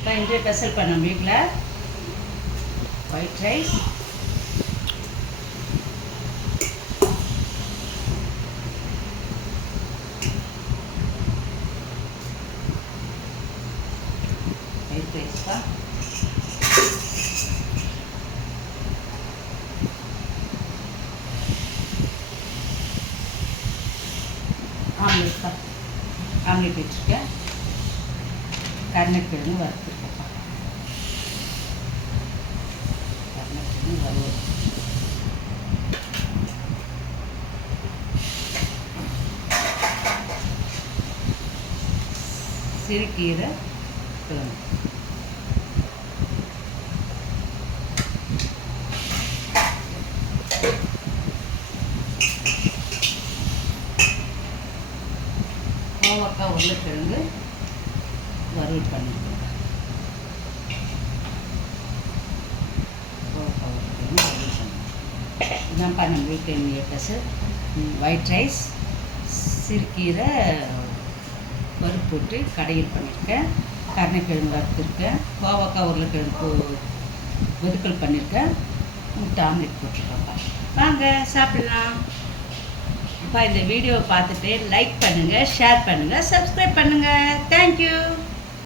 இப்போ இன்றைய ஸ்பெஷல் பண்ண வீட்டில் ஒயிட் ரைஸ், ஒயிட் ரைஸ் தான். ஆம்லெட் தான். ஆம்லெட் வச்சுருக்கேன். கருணக்கிழங்கு வறுத்துருக்கப்பா. கருணக்கிழங்கு வறுவல். சிறுகீரை கிழங்கு. கோவக்காய் உருளைக்கிழங்கு வறுவல் பண்ணியிருக்கேன். கோவக்காய் உருளைக்கிழங்கு வறுவல் பண்ணியிருக்கேன். இதான்ப்பா நம்ம வீட்டு என்னுடைய ஸ்பெஷல். ஒயிட் ரைஸ், சிறுகீரை பருப்பு போட்டு கடையில் பண்ணியிருக்கேன். கருணக்கிழங்கு வறுத்துருக்கேன். கோவக்காய் உருளைக்கிழங்கு வெதுக்கல் பண்ணியிருக்கேன். முட்டை ஆம்லெட் போட்டிருக்கேன்ப்பா. வாங்க சாப்பிடலாம். இப்போ இந்த வீடியோவை பார்த்துட்டு லைக் பண்ணுங்கள், ஷேர் பண்ணுங்கள், சப்ஸ்கிரைப் பண்ணுங்கள். தேங்க்யூ.